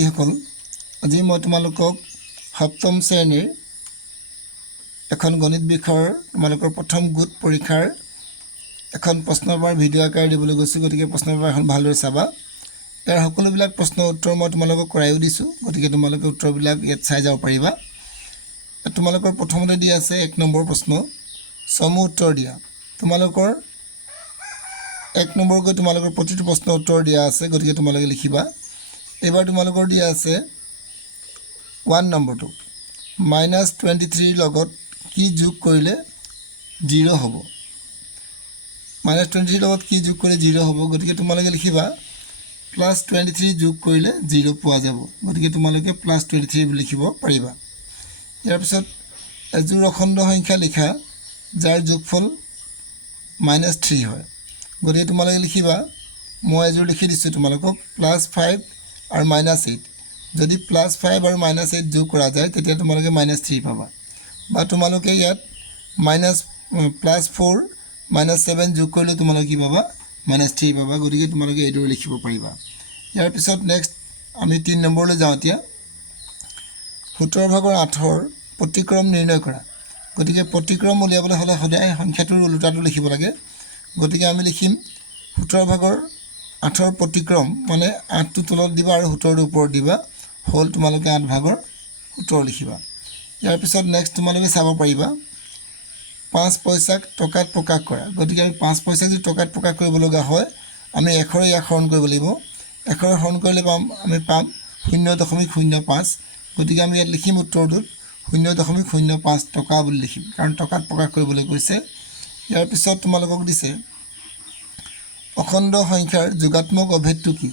এইসকল আজি মই তোমালোকক সপ্তম শ্ৰেণীৰ এখন গণিত বিষয়ৰ তোমালোকৰ প্ৰথম গোট পৰীক্ষাৰ এখন প্ৰশ্নপত্ৰৰ ভিডিঅ' আকাৰে দিবলৈ গৈছোঁ। গতিকে প্ৰশ্নপত্ৰ এখন ভালদৰে চাবা। ইয়াৰ সকলোবিলাক প্ৰশ্নৰ উত্তৰ মই তোমালোকক কৰাইও দিছোঁ। গতিকে তোমালোকে উত্তৰবিলাক ইয়াত চাই যাব পাৰিবা। তোমালোকৰ প্ৰথমতে দিয়া আছে 1 নম্বৰ প্ৰশ্ন, সমূহ উত্তৰ দিয়া। তোমালোকৰ 1 নম্বৰকৈ তোমালোকৰ প্ৰতিটো প্ৰশ্নৰ উত্তৰ দিয়া আছে। গতিকে তোমালোকে লিখিবা। এবাৰ তোমালোকৰ দিয়া আছে 1 নম্বৰটো, -23 লগত কি যোগ কৰিলে 0 হ'ব। -23 লগত কি যোগ কৰিলে 0 হ'ব। গতিকে তোমালোকে লিখিবা +23 যোগ কৰিলে 0 পোৱা যাব। গতিকে তোমালোকে +23 বুলি লিখিব পাৰিবা। ইয়াৰ পিছত এযোৰ অখণ্ড সংখ্যা লিখা যাৰ যোগফল -3 হয়। গতিকে তোমালোকে লিখিবা, মই এযোৰ লিখি দিছোঁ তোমালোকক, +5 আৰু -8। যদি +5 আৰু -8 যোগ কৰা যায় তেতিয়া তোমালোকে -3 পাবা। বা তোমালোকে ইয়াত +4 -7 যোগ কৰিলে তোমালোকে কি পাবা, -3 পাবা। গতিকে তোমালোকে এইদৰে লিখিব পাৰিবা। ইয়াৰ পিছত নেক্সট আমি 3 নম্বৰলৈ যাওঁ। এতিয়া 17/8 প্ৰতিক্ৰম নিৰ্ণয় কৰা। গতিকে প্ৰতিক্ৰম উলিয়াবলৈ হ'লে সদায় সংখ্যাটোৰ ওলোটাটো লিখিব লাগে। গতিকে আমি লিখিম 17/8 প্ৰতিক্ৰম, মানে 8টো তলত দিবা আৰু 17টো ওপৰত দিবা, হ'ল তোমালোকে 8/17 লিখিবা। ইয়াৰ পিছত নেক্সট তোমালোকে চাব পাৰিবা 5 পইচাক টকাত প্ৰকাশ কৰা। গতিকে আমি 5 পইচাক যদি টকাত প্ৰকাশ কৰিব লগা হয় আমি 100ৰে ইয়াক হৰণ কৰিব লাগিব। 100ৰে হৰণ কৰিলে আমি পাম 0.05। গতিকে আমি ইয়াত লিখিম উত্তৰটোত 0.05 টকা বুলি লিখিম, কাৰণ টকাত প্ৰকাশ কৰিবলৈ কৈছে। ইয়াৰ পিছত তোমালোকক দিছে অখণ্ড সংখ্যাৰ যোগাত্মক অভেদটো কি।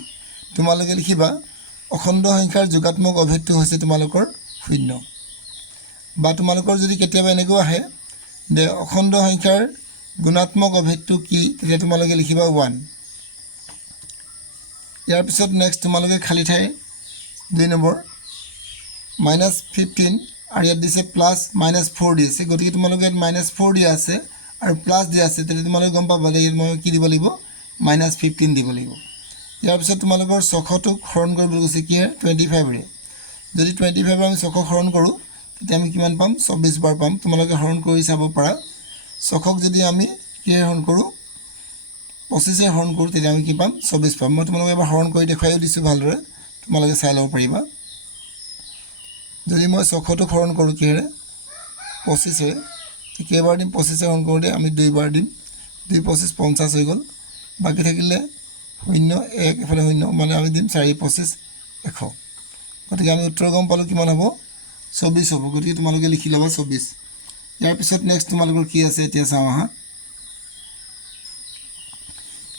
তোমালোকে লিখিবা অখণ্ড সংখ্যাৰ যোগাত্মক অভেদটো হৈছে তোমালোকৰ 0। বা তোমালোকৰ যদি কেতিয়াবা এনেকৈ আহে যে অখণ্ড সংখ্যাৰ গুণাত্মক অভেদটো কি, তেতিয়া তোমালোকে লিখিবা 1। ইয়াৰ পিছত নেক্সট তোমালোকে খালী ঠাই 2 নম্বৰ -15 আৰু ইয়াত দিছে +-4 দি আছে। গতিকে তোমালোকে ইয়াত -4 দিয়া আছে আৰু প্লাছ দিয়া আছে, তেতিয়া তোমালোকে গম পাবা যে ইয়াত মই কি দিব লাগিব, -15 দিব লাগিব। ইয়াৰ পিছত তোমালোকৰ 600টোক হৰণ কৰিবলৈ কৈছে কিহে, 25ৰে। যদি 25ৰে আমি 600ক হৰণ কৰোঁ তেতিয়া আমি কিমান পাম, 24 বাৰ পাম। তোমালোকে হৰণ কৰি চাব পাৰা। 600ক যদি আমি কিহে হৰণ কৰোঁ, 25ৰে হৰণ কৰোঁ, তেতিয়া আমি কি পাম, 24 পাম। মই তোমালোকে এবাৰ হৰণ কৰি দেখুৱাইও দিছোঁ ভালদৰে, তোমালোকে চাই ল'ব পাৰিবা। যদি মই 600টোক হৰণ কৰোঁ কিহেৰে, 25ৰে, কেইবাৰ দিম, 25ৰে হৰণ কৰোঁতে আমি 2 বাৰ দিম, 2 × 25 50 হৈ গ'ল। বাকী থাকিলে 0 1, এফালে 0, মানে আমি দিম 4 × 25 100। গতিকে আমি উত্তৰ গম পালোঁ কিমান হ'ব, 24 হ'ব। গতিকে তোমালোকে লিখি ল'বা 24। ইয়াৰ পিছত নেক্সট তোমালোকৰ কি আছে এতিয়া চাওঁ আহা।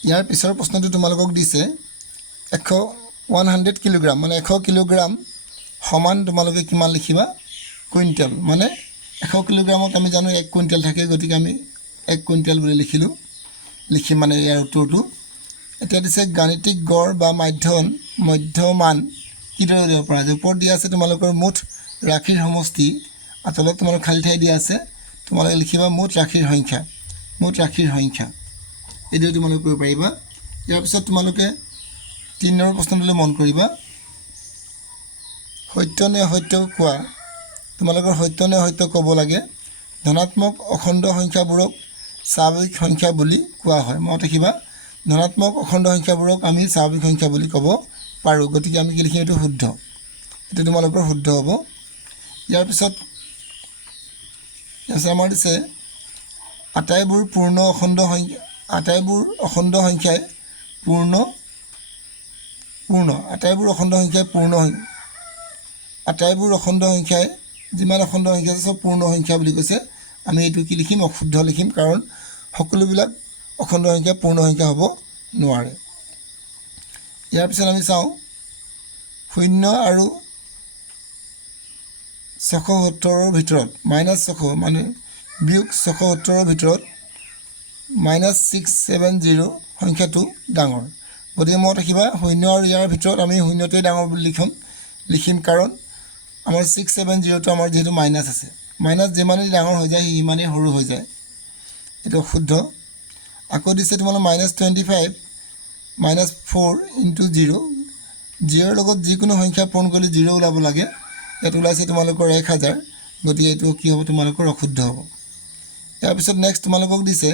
ইয়াৰ পিছৰ প্ৰশ্নটো তোমালোকক দিছে 100 কিলোগ্ৰাম, মানে 100 কিলোগ্ৰাম সমান তোমালোকে কিমান লিখিবা, কুইণ্টেল। মানে 100 কিলোগ্ৰামত আমি জানো 1 কুইণ্টেল থাকে। গতিকে আমি 1 কুইণ্টেল বুলি লিখিম মানে ইয়াৰ উত্তৰটো। এতিয়া দিছে গাণিতিক গড় বা মধ্যমান কিদৰে উলিয়াব পৰা যায়। ওপৰত দিয়া আছে তোমালোকৰ মুঠ ৰাশিৰ সমষ্টি, আৰু তলত তোমালোকৰ খালী ঠাই দিয়া আছে, তোমালোকে লিখিবা মুঠ ৰাশিৰ সংখ্যা। এইদৰে তোমালোকে কৰিব পাৰিবা। ইয়াৰ পিছত তোমালোকে 3 নম্বৰ প্ৰশ্নটোলৈ মন কৰিবা, সত্য নে অসত্য কোৱা। তোমালোকৰ সত্য নে অসত্য ক'ব লাগে। ধনাত্মক অখণ্ড সংখ্যাবোৰক স্বাভাৱিক সংখ্যা বুলি কোৱা হয়। মনত ৰাখিবা, ধনাত্মক অখণ্ড সংখ্যাবোৰক আমি স্বাভাৱিক সংখ্যা বুলি ক'ব পাৰোঁ। গতিকে আমি কি লিখিম, এইটো শুদ্ধ, এইটো তোমালোকৰ শুদ্ধ হ'ব। ইয়াৰ পিছত আমাৰ দিছে আটাইবোৰ অখণ্ড সংখ্যাই পূৰ্ণ যিমান অখণ্ড সংখ্যা আছে চব পূৰ্ণ সংখ্যা বুলি কৈছে। আমি এইটো কি লিখিম, অশুদ্ধ লিখিম, কাৰণ সকলোবিলাক অখণ্ড সংখ্যা পূৰ্ণ সংখ্যা হ'ব নোৱাৰে। ইয়াৰ পিছত আমি চাওঁ 0 আৰু 670ৰ ভিতৰত -600 মানে বিয়োগ 670ৰ ভিতৰত -670 সংখ্যাটো ডাঙৰ। গতিকে মনত ৰাখিবা 0 আৰু ইয়াৰ ভিতৰত আমি 0টোৱে ডাঙৰ বুলি লিখিম, কাৰণ আমাৰ 670টো আমাৰ যিহেতু মাইনাছ আছে, মাইনাছ যিমানেই ডাঙৰ হৈ যায় সিমানেই সৰু হৈ যায়, এইটো শুদ্ধ। আকৌ দিছে তোমালোক -25 -4 × 0 0ৰ লগত যিকোনো সংখ্যা পূৰণ কৰিলে 0 ওলাব লাগে ইয়াত ওলাইছে তোমালোকৰ 1000 গতিকে এইটো কি হ'ব তোমালোকৰ অশুদ্ধ হ'ব ইয়াৰ পিছত নেক্সট তোমালোকক দিছে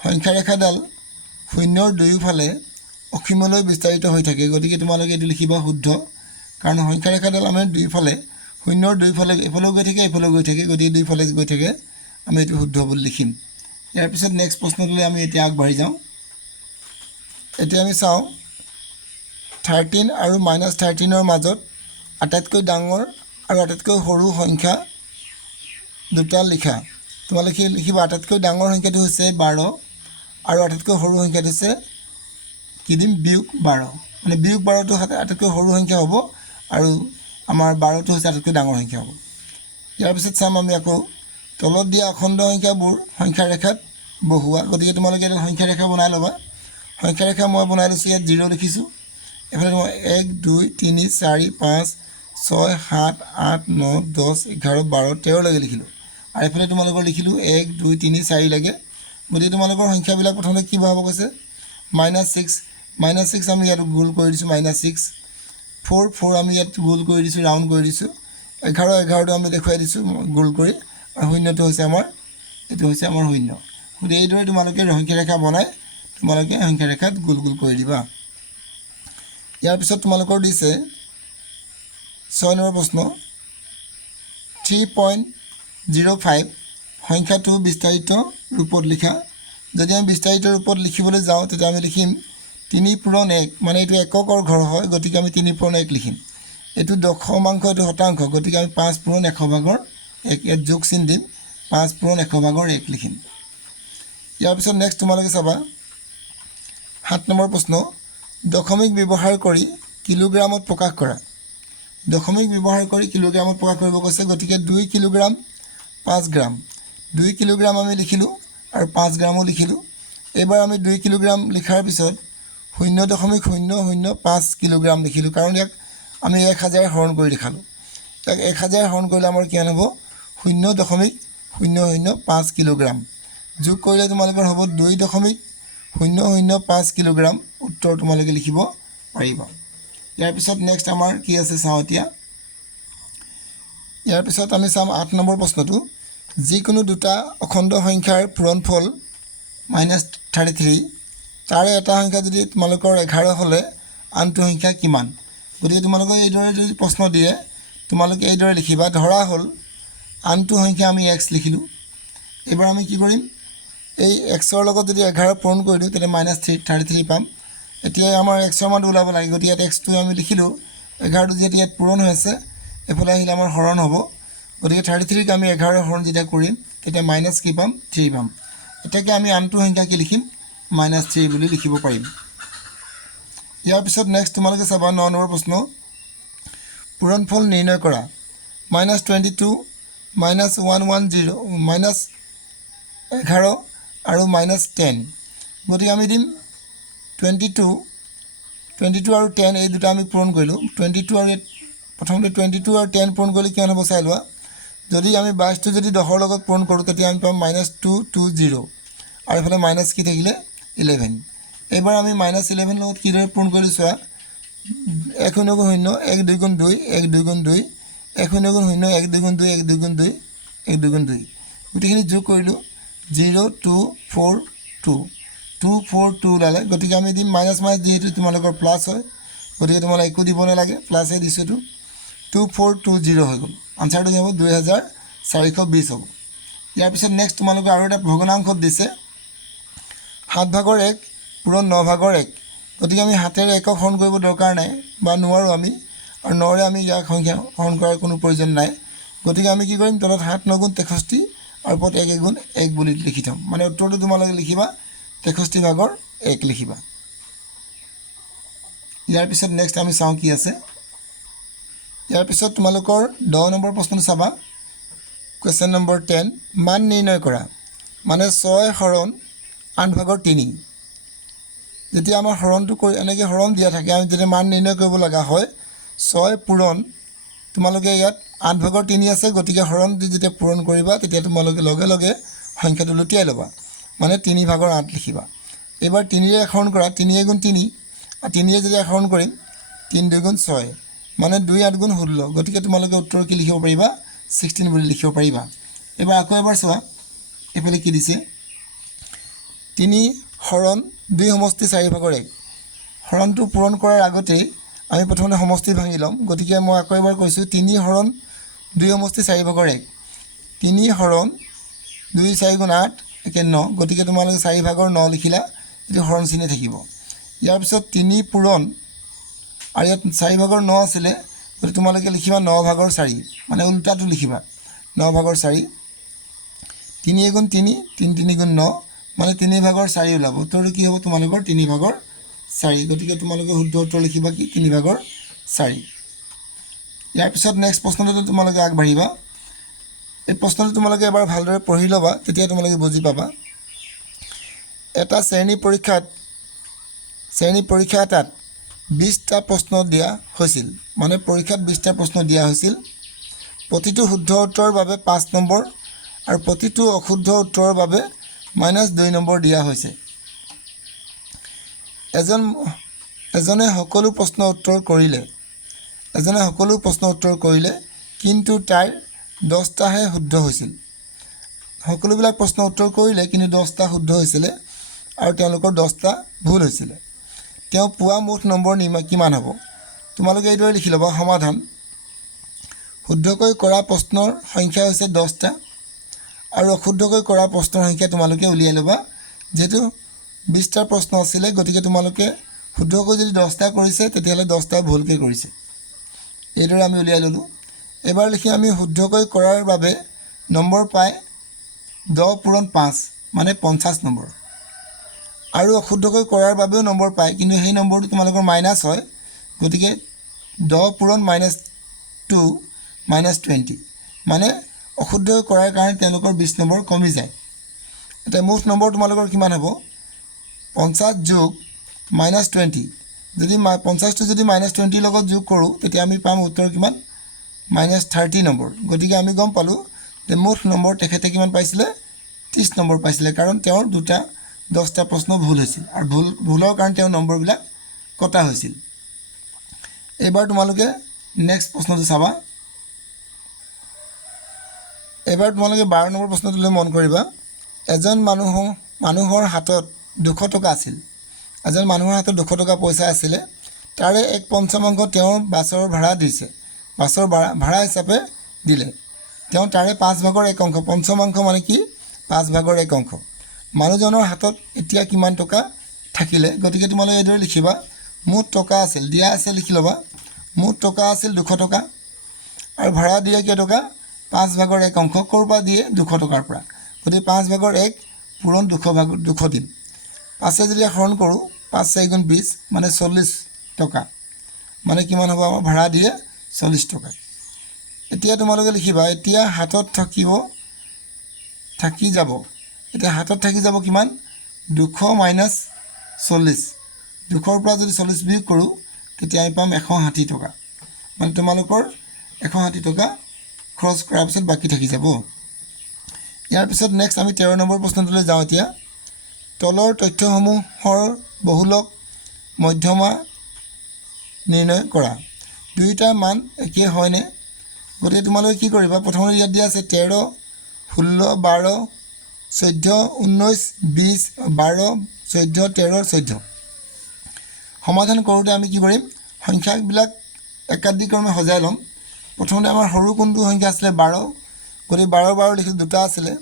সংখ্যা ৰেখাডাল শূন্যৰ দুয়োফালে অসীমলৈ বিস্তাৰিত হৈ থাকে গতিকে তোমালোকে এইটো লিখিবা শুদ্ধ কাৰণ সংখ্যা ৰেখাডাল আমাৰ দুয়োফালে শূন্যৰ দুয়োফালে এফালে গৈ থাকে এফালে গৈ থাকে গতিকে দুয়োফালে গৈ থাকে আমি এইটো শুদ্ধ বুলি লিখিম ইয়াৰ পিছত নেক্সট প্ৰশ্নটোলৈ আমি এতিয়া আগবাঢ়ি যাওঁ এতিয়া আমি চাওঁ 13 আৰু -13ৰ মাজত আটাইতকৈ ডাঙৰ আৰু আটাইতকৈ সৰু সংখ্যা দুটা লিখা তোমালোকে লিখিবা আটাইতকৈ ডাঙৰ সংখ্যাটো হৈছে 12 আৰু আটাইতকৈ সৰু সংখ্যাটো হৈছে কি দিম বিয়োগ 12 মানে বিয়োগ 12টো আটাইতকৈ সৰু সংখ্যা হ'ব আৰু আমাৰ 12টো হৈছে আটাইতকৈ ডাঙৰ সংখ্যা হ'ব ইয়াৰ পিছত চাম আমি আকৌ তলত দিয়া অখণ্ড সংখ্যাবোৰ সংখ্যা ৰেখাত বহুৱা গতিকে তোমালোকে এটা সংখ্যা ৰেখা বনাই ল'বা সংখ্যা ৰেখা মই বনাই লৈছোঁ ইয়াত 0 লিখিছোঁ এফালে মই 1 2 3 4 5 6 7 8 9 10 11 12 13 লৈকে লিখিলোঁ আৰু এফালে তোমালোকৰ লিখিলোঁ 1 2 3 4 লৈকে গতিকে তোমালোকৰ সংখ্যাবিলাক প্ৰথমে কি হ'ব কৈছে -6 আমি ইয়াত গোল কৰি দিছোঁ -6 4 আমি ইয়াত গোল কৰি দিছোঁ ৰাউণ্ড কৰি দিছোঁ 11টো আমি দেখুৱাই দিছোঁ গোল কৰি আৰু শূন্যটো হৈছে আমাৰ এইটো হৈছে আমাৰ শূন্য গতিকে এইদৰে তোমালোকে সংখ্যা ৰেখা বনাই তোমালোকে সংখ্যা ৰেখাত গোল গোল কৰি দিবা ইয়াৰ পিছত তোমালোকৰ দিছে 6 নম্বৰ প্ৰশ্ন 3.05 সংখ্যাটো বিস্তাৰিত ৰূপত লিখা যদি আমি বিস্তাৰিত ৰূপত লিখিবলৈ যাওঁ তেতিয়া আমি লিখিম 3 পূৰণ 1 মানে এইটো এককৰ ঘৰ হয় গতিকে আমি 3 পূৰণ 1 লিখিম এইটো দশমাংশ এইটো শতাংশ গতিকে আমি 5 পূৰণ 1/1 ইয়াত যোগ চিন দিম 5 পূৰণ 1/1 1 লিখিম ইয়াৰ পিছত নেক্সট তোমালোকে চাবা 7 নম্বৰ প্ৰশ্ন দশমিক ব্যৱহাৰ কৰি কিলোগ্ৰামত প্ৰকাশ কৰা দশমিক ব্যৱহাৰ কৰি কিলোগ্ৰামত প্ৰকাশ কৰিব কৈছে গতিকে 2 কিলোগ্ৰাম 5 গ্ৰাম 2 কিলোগ্ৰাম আমি লিখিলোঁ আৰু 5 গ্ৰামো লিখিলোঁ এইবাৰ আমি 2 কিলোগ্ৰাম লিখাৰ পিছত 0.005 কিলোগ্ৰাম লিখিলোঁ কাৰণ ইয়াক আমি 1000 হৰণ কৰি দেখালোঁ ইয়াক 1000 হৰণ কৰিলে আমাৰ কিমান হ'ব 0.005 কিলোগ্ৰাম যোগ কৰিলে তোমালোকৰ হ'ব 2.005 কিলোগ্ৰাম উত্তৰ তোমালোকে লিখিব পাৰিবা ইয়াৰ পিছত নেক্সট আমাৰ কি আছে চাওঁ এতিয়া ইয়াৰ পিছত আমি চাম 8 নম্বৰ প্ৰশ্নটো যিকোনো দুটা অখণ্ড সংখ্যাৰ পূৰণফল -33 তাৰে এটা সংখ্যা যদি তোমালোকৰ 11 হ'লে আনটো সংখ্যা কিমান গতিকে তোমালোকে এইদৰে যদি প্ৰশ্ন দিয়ে তোমালোকে এইদৰে লিখিবা ধৰা হ'ল আনটো সংখ্যা আমি x লিখিলোঁ এইবাৰ আমি কি কৰিম এই xৰ লগত যদি 11 পূৰণ কৰি দিওঁ তেতিয়া -33 পাম এতিয়া আমাৰ xৰ মান ওলাব লাগে গতিকে ইয়াত xটো আমি লিখিলোঁ 11টো যেতিয়া ইয়াত পূৰণ হৈ আছে এফালে আহিলে আমাৰ হৰণ হ'ব গতিকে 33ক আমি 11 হৰণ যেতিয়া কৰিম তেতিয়া মাইনাছ কি পাম 3 পাম এতিয়াকে আমি আনটো সংখ্যা কি লিখিম -3 বুলি লিখিব পাৰিম ইয়াৰ পিছত নেক্সট তোমালোকে চাবা 9 নম্বৰ প্ৰশ্ন পূৰণফল নিৰ্ণয় কৰা -22 -110 -11 আৰু -10 গতিকে আমি দিম 22 আৰু 10 এই দুটা আমি পূৰণ কৰিলোঁ 22 আৰু প্ৰথমতে 22 আৰু 10 পূৰণ কৰিলে কিমান হ'ব চাই লোৱা যদি আমি 22টো যদি 10ৰ লগত পূৰণ কৰোঁ তেতিয়া আমি পাম -220 আৰু এফালে মাইনাছ কি থাকিলে 11 এইবাৰ আমি -11 লগত কিদৰে পূৰণ কৰিলোঁ চোৱা 1 × 0 1 2 × 2 1 2 × 2 1 × 0 1 2 × 2 1 2 × 2 1 2 × 2 গোটেইখিনি যোগ কৰিলোঁ 0 2 4 2 2 4 2 ওলালে গতিকে আমি দিম মাইনাছ যিহেতু তোমালোকৰ প্লাছ হয় গতিকে তোমালোকে একো দিব নালাগে প্লাছহে দিছোঁ এইটো 2420 হৈ গ'ল আনচাৰটো কি হ'ব 2420 হ'ব ইয়াৰ পিছত নেক্সট তোমালোকে আৰু এটা ভগ্নাংশত দিছে 7/1 পূৰণ 9/1 গতিকে আমি হাতেৰে একক হৰণ কৰিব দৰকাৰ নাই বা নোৱাৰোঁ আমি আৰু 9ৰে আমি ইয়াক সংখ্যা হৰণ কৰাৰ কোনো প্ৰয়োজন নাই গতিকে আমি কি কৰিম তলত 7 9 গুণ 63 আৰু ওপৰত 1 1 গুণ 1 বুলি লিখি থ'ম মানে উত্তৰটো তোমালোকে লিখিবা 63/1 লিখিবা ইয়াৰ পিছত নেক্সট আমি চাওঁ কি আছে ইয়াৰ পিছত তোমালোকৰ 10 নম্বৰ প্ৰশ্নটো চাবা কুৱেশ্যন নম্বৰ 10 মান নিৰ্ণয় কৰা মানে 6 হৰণ 8/3 যেতিয়া আমাৰ হৰণটো কৰি এনেকৈ হৰণ দিয়া থাকে আমি যেতিয়া মান নিৰ্ণয় কৰিব লগা হয় 6 পূৰণ তোমালোকে ইয়াত 8/3 আছে গতিকে হৰণ দি যেতিয়া পূৰণ কৰিবা তেতিয়া তোমালোকে লগে লগে সংখ্যাটো লুটিয়াই ল'বা মানে 3/8 লিখিবা এইবাৰ 3ৰে হৰণ কৰা 3 × 3 আৰু 3ৰে যেতিয়া হৰণ কৰিম 3 2 গুণ 6 মানে 2 8 গুণ 16 গতিকে তোমালোকে উত্তৰ কি লিখিব পাৰিবা 16 বুলি লিখিব পাৰিবা এবাৰ আকৌ এবাৰ চোৱা এফালে কি দিছে 3 হৰণ 2 সমষ্টি 4 ভাগৰ 1 হৰণটো পূৰণ কৰাৰ আগতে আমি প্ৰথমতে সমষ্টি ভাঙি ল'ম গতিকে মই আকৌ এবাৰ কৈছোঁ 3 হৰণ 2 সমষ্টি 4 ভাগৰ 1 3 হৰণ 2 4 গুণ 8 একে 9 গতিকে তোমালোকে 4 ভাগৰ 9 লিখিলা এইটো হৰণ চিহ্ন থাকিব ইয়াৰ পিছত 3 পূৰণ আৰু ইয়াত 4 ভাগৰ 9 আছিলে গতিকে তোমালোকে লিখিবা 9 ভাগৰ 4 মানে উল্টাটো লিখিবা 9 ভাগৰ 4 3 গুণ 3 3 3 গুণ 9 মানে 3 ভাগৰ 4 ওলাব উত্তৰটো কি হ'ব তোমালোকৰ 3 ভাগৰ 4 গতিকে তোমালোকে শুদ্ধ উত্তৰ লিখিবা কি 3 ভাগৰ 4 ইয়াৰ পিছত নেক্সট প্ৰশ্নটো তোমালোকে আগবাঢ়িবা এই প্ৰশ্নটো তোমালোকে এবাৰ ভালদৰে পঢ়ি ল'বা তেতিয়া তোমালোকে বুজি পাবা এটা শ্ৰেণী পৰীক্ষা এটাত 20টা প্ৰশ্ন দিয়া হৈছিল মানে পৰীক্ষাত 20টা প্ৰশ্ন দিয়া হৈছিল প্ৰতিটো শুদ্ধ উত্তৰৰ বাবে 5 নম্বৰ আৰু প্ৰতিটো অশুদ্ধ উত্তৰৰ বাবে -2 নম্বৰ দিয়া হৈছে এজনে সকলো প্ৰশ্ন উত্তৰ কৰিলে কিন্তু তাইৰ 10টাহে শুদ্ধ হৈছিল সকলোবিলাক প্ৰশ্ন উত্তৰ কৰিলে কিন্তু 10টা শুদ্ধ হৈছিলে আৰু তেওঁলোকৰ 10টা ভুল হৈছিলে তেওঁ পোৱা মুঠ নম্বৰ কিমান হ'ব তোমালোকে এইদৰে লিখি ল'বা সমাধান শুদ্ধকৈ কৰা প্ৰশ্নৰ সংখ্যা হৈছে 10টা আৰু অশুদ্ধকৈ কৰা প্ৰশ্নৰ সংখ্যা তোমালোকে উলিয়াই ল'বা যেহেতু 20টা প্ৰশ্ন আছিলে গতিকে তোমালোকে শুদ্ধকৈ যদি 10টা কৰিছে তেতিয়াহ'লে 10টা ভুলকৈ কৰিছে এইদৰে আমি উলিয়াই ল'লোঁ এবাৰ লিখি আমি শুদ্ধকৈ কৰাৰ বাবে নম্বৰ পাই 10 পূৰণ 5 মানে 50 নম্বৰ আৰু অশুদ্ধকৈ কৰাৰ বাবেও নম্বৰ পায় কিন্তু সেই নম্বৰটো তোমালোকৰ মাইনাছ হয় গতিকে 10 পূৰণ -2 -20 মানে অশুদ্ধকৈ কৰাৰ কাৰণে তেওঁলোকৰ 20 নম্বৰ কমি যায় এতিয়া মুঠ নম্বৰ তোমালোকৰ কিমান হ'ব 50 যোগ -20 যদি 50টো যদি -20 লগত যোগ কৰোঁ তেতিয়া আমি পাম উত্তৰ কিমান -30 নম্বৰ গতিকে আমি গম পালোঁ যে মুঠ নম্বৰ তেখেতে কিমান পাইছিলে 30 নম্বৰ পাইছিলে কাৰণ তেওঁৰ 10টা প্ৰশ্ন ভুল হৈছিল আৰু ভুলৰ কাৰণে তেওঁৰ নম্বৰবিলাক কটা হৈছিল এইবাৰ তোমালোকে নেক্সট প্ৰশ্নটো চাবা এবাৰ তোমালোকে 12 নম্বৰ প্ৰশ্নটোলৈ মন কৰিবা এজন মানুহৰ হাতত 200 টকা আছিল এজন মানুহৰ হাতত 200 টকা পইচা আছিলে তাৰে 1/5 তেওঁৰ বাছৰ ভাড়া দিছে বাছৰ ভাড়া হিচাপে দিলে তেওঁ তাৰে 5 ভাগৰ 1 অংশ পঞ্চমাংশ মানে কি 5 ভাগৰ 1 অংশ মানুহজনৰ হাতত এতিয়া কিমান টকা থাকিলে গতিকে তোমালোকে এইদৰে লিখিবা মুঠ টকা আছিল দিয়া আছে লিখি ল'বা মুঠ টকা আছিল 200 টকা আৰু ভাড়া দিয়া কেই টকা 5 ভাগৰ 1 অংশ ক'ৰ পৰা দিয়ে 200 টকাৰ পৰা গতিকে 5 ভাগৰ 1 পূৰণ 200 দিম 5 যদি হৰণ কৰোঁ 5 4 গুণ 20 মানে 40 টকা মানে কিমান হ'ব আমাৰ ভাড়া দিয়ে 40 টকা এতিয়া তোমালোকে লিখিবা এতিয়া হাতত থাকি যাব এতিয়া হাতত থাকি যাব কিমান 200 মাইনাছ 40 200ৰ পৰা যদি 40 বিয়োগ কৰোঁ তেতিয়া আমি পাম 160 টকা মানে তোমালোকৰ 160 টকা খৰচ কৰাৰ পিছত বাকী থাকি যাব ইয়াৰ পিছত নেক্সট আমি 13 নম্বৰ প্ৰশ্নটোলৈ যাওঁ এতিয়া তলৰ তথ্যসমূহৰ বহুলক মধ্যমা নিৰ্ণয় কৰা দুয়োটাৰ মান একেই হয়নে গতিকে তোমালোকে কি কৰিবা প্ৰথমতে ইয়াত দিয়া আছে 13 16 12 14 19 20 12 14 13 14 সমাধান কৰোঁতে আমি কি কৰিম সংখ্যাবিলাক একাধিক্ৰমে সজাই ল'ম প্ৰথমতে আমাৰ সৰু কোনটো সংখ্যা আছিলে 12 গতিকে 12 12 লিখিলোঁ দুটা আছিলে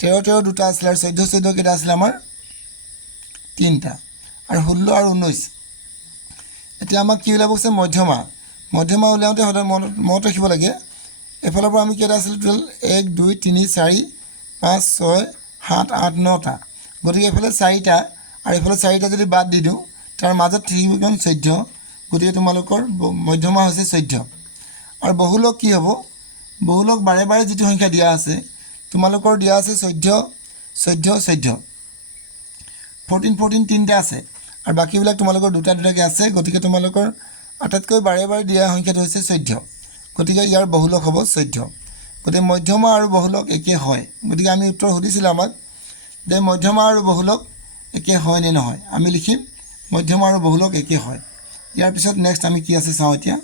13 13 দুটা আছিলে আৰু 14 14 কেইটা আছিলে আমাৰ তিনিটা আৰু 16 আৰু 19 এতিয়া আমাক কি ওলাব কৈছে মধ্যমা উলিয়াওঁতে সদায় মনত ৰাখিব লাগে এফালৰ পৰা আমি কেইটা আছিলে টোটেল 1 2 3 4 5 6 7 8 9টা গতিকে এইফালে 4টা আৰু এইফালে 4টা যদি বাদ দি দিওঁ তাৰ মাজত থাকিব কিমান 14 গতিকে তোমালোকৰ মধ্যমা হৈছে 14 আৰু বহুলক কি হ'ব বহুলক বাৰে বাৰে যিটো সংখ্যা দিয়া আছে তোমালোকৰ দিয়া আছে 14 14 14 14 14 তিনিটা আছে আৰু বাকীবিলাক তোমালোকৰ দুটা দুটাকৈ আছে গতিকে তোমালোকৰ আটাইতকৈ বাৰে বাৰে দিয়া সংখ্যাটো হৈছে 14 গতিকে ইয়াৰ বহুলক হ'ব 14 গতিকে মধ্যমা আৰু বহুলক একে হয় গতিকে আমি উত্তৰ সুধিছিলোঁ আমাক যে মধ্যমা আৰু বহুলক একে হয় নে নহয় আমি লিখিম মধ্যমা আৰু বহুলক একে হয় ইয়াৰ পিছত নেক্সট আমি কি আছে চাওঁ এতিয়া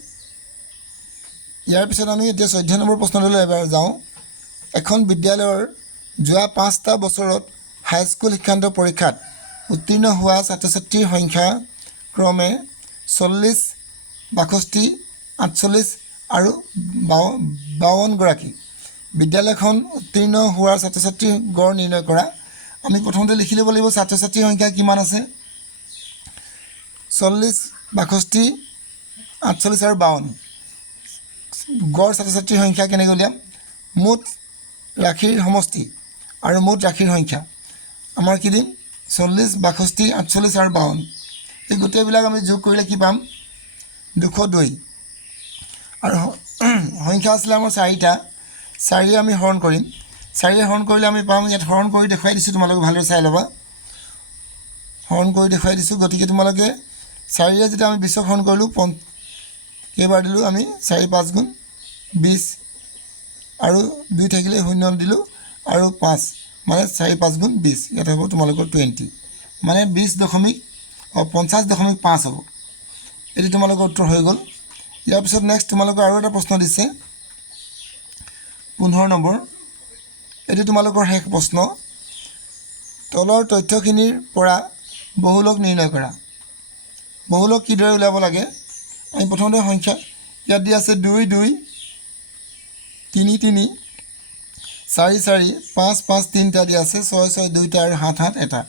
ইয়াৰ পিছত আমি এতিয়া 14 নম্বৰ প্ৰশ্নটোলৈ এবাৰ যাওঁ এখন বিদ্যালয়ৰ যোৱা 5টা বছৰত হাইস্কুল শিক্ষান্ত পৰীক্ষাত উত্তীৰ্ণ হোৱা ছাত্ৰ ছাত্ৰীৰ সংখ্যা ক্ৰমে 40 62 48 আৰু 52 গৰাকী বিদ্যালয়খন উত্তীৰ্ণ হোৱাৰ ছাত্ৰ ছাত্ৰীৰ গড় নিৰ্ণয় কৰা আমি প্ৰথমতে লিখি ল'ব লাগিব ছাত্ৰ ছাত্ৰীৰ সংখ্যা কিমান আছে 40 62 48 আৰু 52 গড় ছাত্ৰ ছাত্ৰীৰ সংখ্যা কেনেকৈ উলিয়াম মুঠ ৰাশিৰ সমষ্টি আৰু মুঠ ৰাশিৰ সংখ্যা আমাৰ কি দিম 40 62 48 আৰু 52 এই গোটেইবিলাক আমি যোগ কৰিলে কি পাম 202 আৰু সংখ্যা আছিলে আমাৰ 4টা 4 আমি হৰণ কৰিম 4 হৰণ কৰিলে আমি পাম ইয়াত হৰণ কৰি দেখুৱাই দিছোঁ তোমালোকে ভালদৰে চাই ল'বা হৰণ কৰি দেখুৱাই দিছোঁ গতিকে তোমালোকে 4 যেতিয়া আমি 20 হৰণ কৰিলোঁ কেইবাৰ দিলোঁ আমি 4 5 গুণ 20 আৰু 2 থাকিলে 0 দিলোঁ আৰু 5 মানে 4 5 গুণ 20 ইয়াত হ'ব তোমালোকৰ 20 মানে 50.5 হ'ব এটি তোমালোকৰ উত্তৰ হৈ গ'ল ইয়াৰ পিছত নেক্সট তোমালোকৰ আৰু এটা প্ৰশ্ন দিছে 15 নম্বৰ এটি তোমালোকৰ শেষ প্ৰশ্ন তলৰ তথ্যখিনিৰ পৰা বহুলক নিৰ্ণয় কৰা বহুলক কিদৰে উলিয়াব লাগে আমি প্ৰথমতে সংখ্যা ইয়াত দিয়া আছে 2 2 3 3 4 4 5 5 3টা দিয়া আছে 6 6 2টা আৰু 7 7 এটা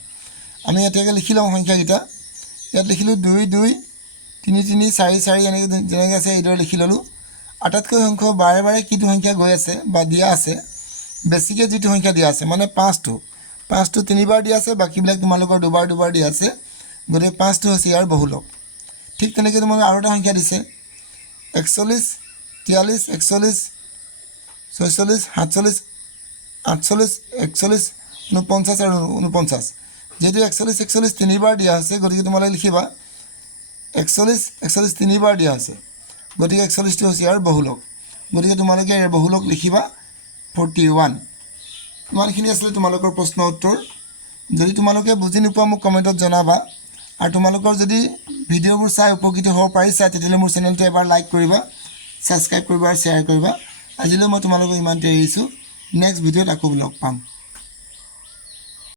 আমি এটাকে লিখি লওঁ সংখ্যাকেইটা ইয়াত লিখিলোঁ 2 2 3 3 4 4 এনেকৈ যেনেকৈ আছে এইদৰে লিখি ল'লোঁ আটাইতকৈ সংখ্যা বাৰে বাৰে কিটো সংখ্যা গৈ আছে বা দিয়া আছে বেছিকৈ যিটো সংখ্যা দিয়া আছে মানে 5টো 3বাৰ দিয়া আছে বাকীবিলাক তোমালোকৰ দুবাৰ দিয়া আছে গতিকে 5টো হৈছে ইয়াৰ বহুলক ঠিক তেনেকৈ তোমালোকৰ আৰু এটা সংখ্যা দিছে 41 43 41 46 47 48 41 49 আৰু 49 যেহেতু 41 41 3বাৰ দিয়া আছে গতিকে তোমালোকে লিখিবা 41 41 3বাৰ দিয়া আছে গতিকে 41টো হৈছে ইয়াৰ বহুলক গতিকে তোমালোকে ইয়াৰ বহুলক লিখিবা 41 ইমানখিনি আছিলে তোমালোকৰ প্ৰশ্ন উত্তৰ যদি তোমালোকে বুজি নোপোৱা মোক কমেণ্টত জনাবা আৰু তোমালোকৰ যদি ভিডিঅ'বোৰ চাই উপকৃত হ'ব পাৰিছা তেতিয়াহ'লে মোৰ চেনেলটো এবাৰ লাইক কৰিবা ছাবস্ক্ৰাইব কৰিবা আৰু শ্বেয়াৰ কৰিবা আজিলৈ মই তোমালোকক ইমানতে এৰিছোঁ নেক্সট ভিডিঅ'ত আকৌ লগ পাম